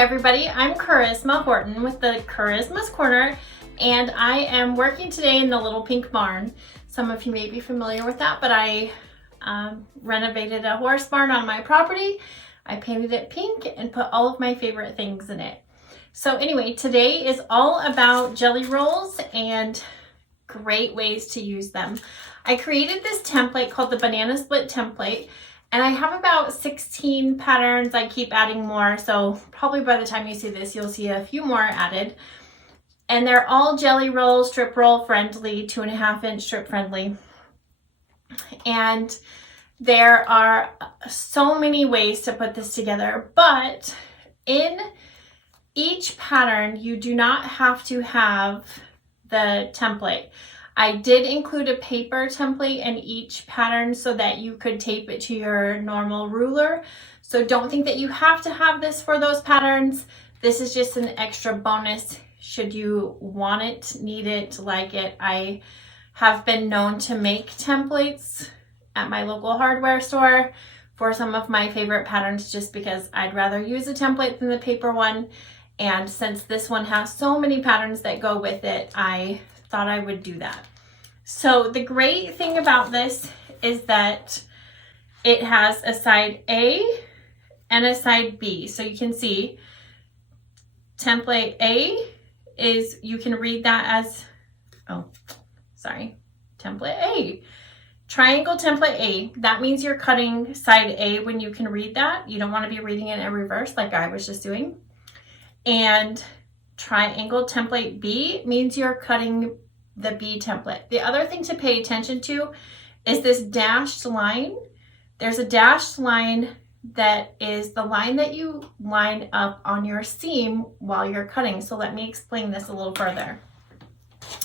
everybody, I'm Charisma Horton with the Charisma's Corner, and I am working today in the Little Pink Barn. Some of you may be familiar with that, but I renovated a horse barn on my property. I painted it pink and put all of my favorite things in it. So anyway, today is all about jelly rolls and great ways to use them. I created this template called the Banana Split template, and I have about 16 patterns. I keep adding more, so probably by the time you see this, you'll see a few more added. And they're all jelly roll, strip roll friendly, 2.5 inch strip friendly. And there are so many ways to put this together, but in each pattern, you do not have to have the template. I did include a paper template in each pattern so that you could tape it to your normal ruler. So don't think that you have to have this for those patterns. This is just an extra bonus should you want it, need it, like it. I have been known to make templates at my local hardware store for some of my favorite patterns just because I'd rather use a template than the paper one. And since this one has so many patterns that go with it, I thought I would do that. So the great thing about this is that it has a side A and a side B. So you can see template A is, you can read that as, template A. Triangle template A, that means you're cutting side A when you can read that. You don't want to be reading it in reverse like I was just doing. And triangle template B means you're cutting the B template. The other thing to pay attention to is this dashed line. There's a dashed line that is the line that you line up on your seam while you're cutting. So let me explain this a little further.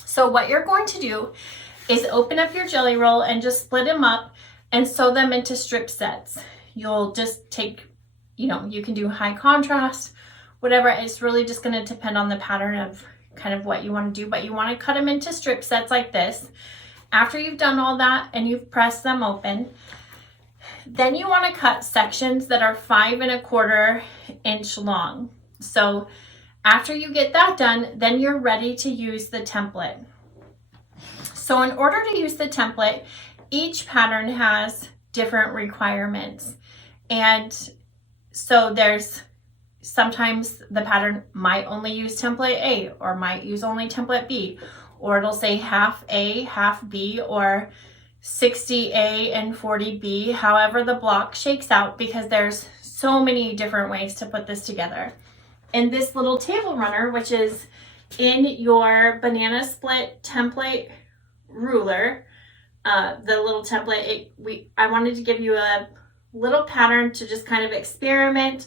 So what you're going to do is open up your jelly roll and just split them up and sew them into strip sets. You'll just take, you can do high contrast, whatever. It's really just going to depend on the pattern of kind of what you want to do, but you want to cut them into strip sets like this. After you've done all that and you've pressed them open, then you want to cut sections that are 5¼ inch long. So after you get that done, then you're ready to use the template. So in order to use the template, each pattern has different requirements. And so sometimes the pattern might only use template A or might use only template B, or it'll say half A, half B, or 60A and 40B, however the block shakes out, because there's so many different ways to put this together. And this little table runner, which is in your Banana Split template ruler, the little template, I wanted to give you a little pattern to just kind of experiment,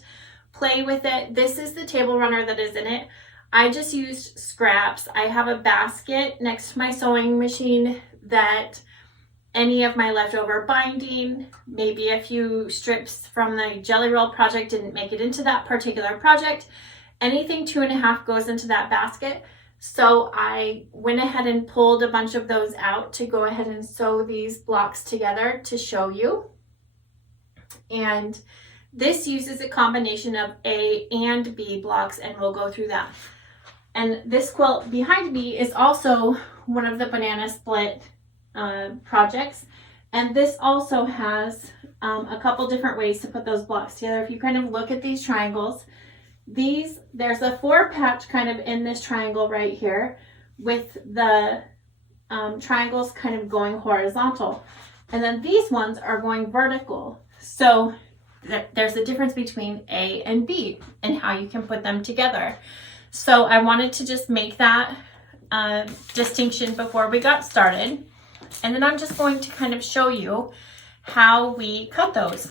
play with it. This is the table runner that is in it. I just used scraps. I have a basket next to my sewing machine that any of my leftover binding, maybe a few strips from the jelly roll project didn't make it into that particular project. Anything 2.5 goes into that basket. So I went ahead and pulled a bunch of those out to go ahead and sew these blocks together to show you. And this uses a combination of A and B blocks, and we'll go through that. And this quilt behind me is also one of the Banana Split projects. And this also has a couple different ways to put those blocks together. If you kind of look at these triangles, there's a 4-patch kind of in this triangle right here with the triangles kind of going horizontal. And then these ones are going vertical. So there's a difference between A and B and how you can put them together. So I wanted to just make that distinction before we got started. And then I'm just going to kind of show you how we cut those.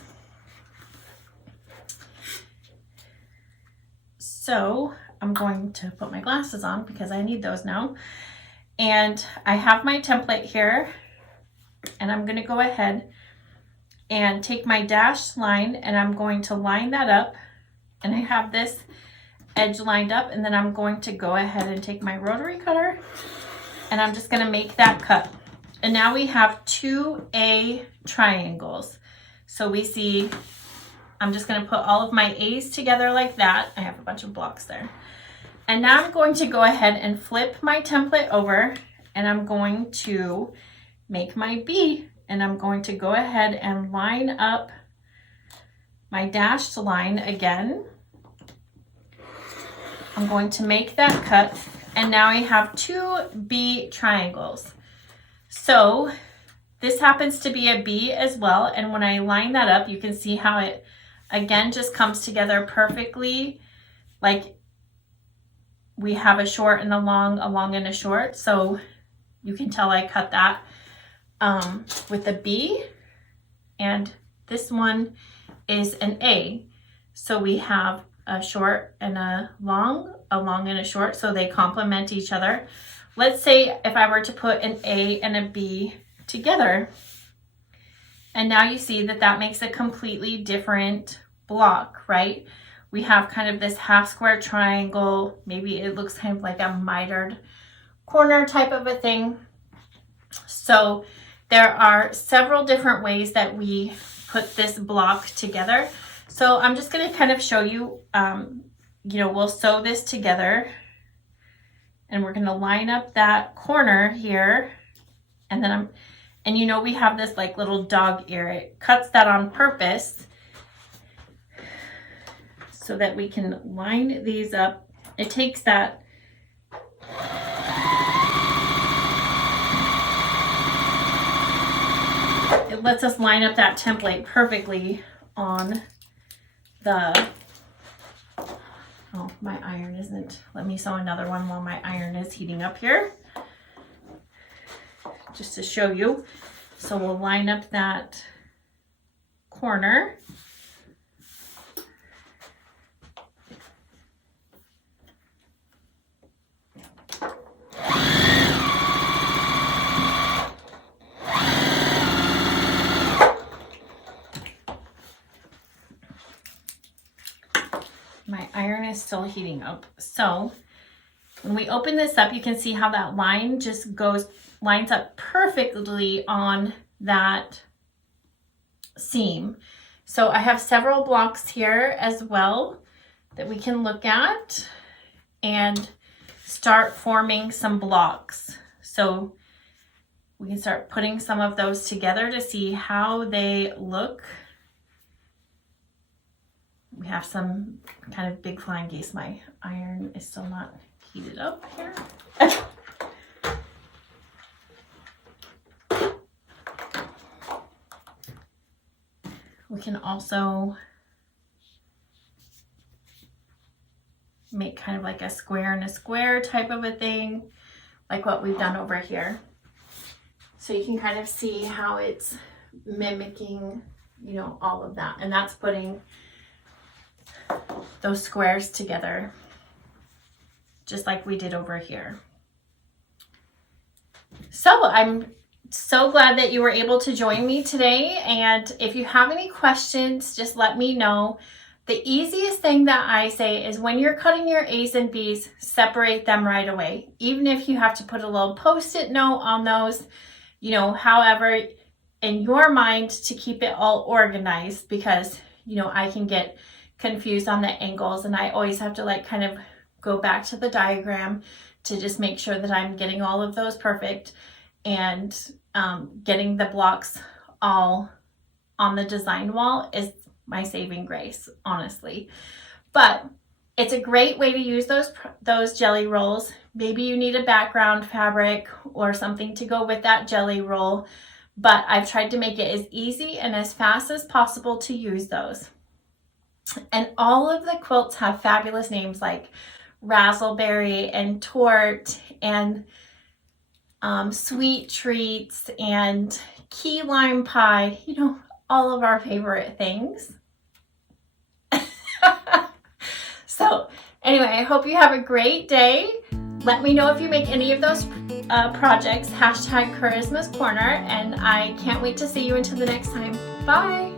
So I'm going to put my glasses on because I need those now. And I have my template here, and I'm going to go ahead and take my dashed line, and I'm going to line that up, and I have this edge lined up, and then I'm going to go ahead and take my rotary cutter, and I'm just going to make that cut. And now we have 2 A triangles. So we see I'm just going to put all of my A's together like that. I have a bunch of blocks there. And now I'm going to go ahead and flip my template over, and I'm going to make my B, and I'm going to go ahead and line up my dashed line again. I'm going to make that cut, and now I have 2 B triangles. So this happens to be a B as well, and when I line that up, you can see how it again just comes together perfectly. Like we have a short and a long and a short, so you can tell I cut that with a B, and this one is an A. So we have a short and a long and a short, so they complement each other. Let's say if I were to put an A and a B together, and now you see that that makes a completely different block, right? We have kind of this half square triangle. Maybe it looks kind of like a mitered corner type of a thing. So there are several different ways that we put this block together. So I'm just going to kind of show you, we'll sew this together, and we're going to line up that corner here. And then we have this like little dog ear. It cuts that on purpose so that we can line these up. It takes that it lets us line up that template perfectly on the, oh, my iron isn't, let me sew another one while my iron is heating up here, just to show you. So we'll line up that corner. My iron is still heating up. So when we open this up, you can see how that line just lines up perfectly on that seam. So I have several blocks here as well that we can look at and start forming some blocks. So we can start putting some of those together to see how they look. We have some kind of big flying geese. My iron is still not heated up here. We can also make kind of like a square and a square type of a thing, like what we've done over here. So you can kind of see how it's mimicking, all of that. And that's putting those squares together, just like we did over here. So I'm so glad that you were able to join me today. And if you have any questions, just let me know. The easiest thing that I say is when you're cutting your A's and B's, separate them right away. Even if you have to put a little post-it note on those, however, in your mind to keep it all organized, because, I can get confused on the angles, and I always have to kind of go back to the diagram to just make sure that I'm getting all of those perfect and getting the blocks all on the design wall is my saving grace, honestly. But it's a great way to use those jelly rolls. Maybe you need a background fabric or something to go with that jelly roll, but I've tried to make it as easy and as fast as possible to use those. And all of the quilts have fabulous names like Razzleberry and Torte and Sweet Treats and Key Lime Pie, all of our favorite things. So anyway, I hope you have a great day. Let me know if you make any of those projects, #Charisma's Corner, and I can't wait to see you until the next time. Bye.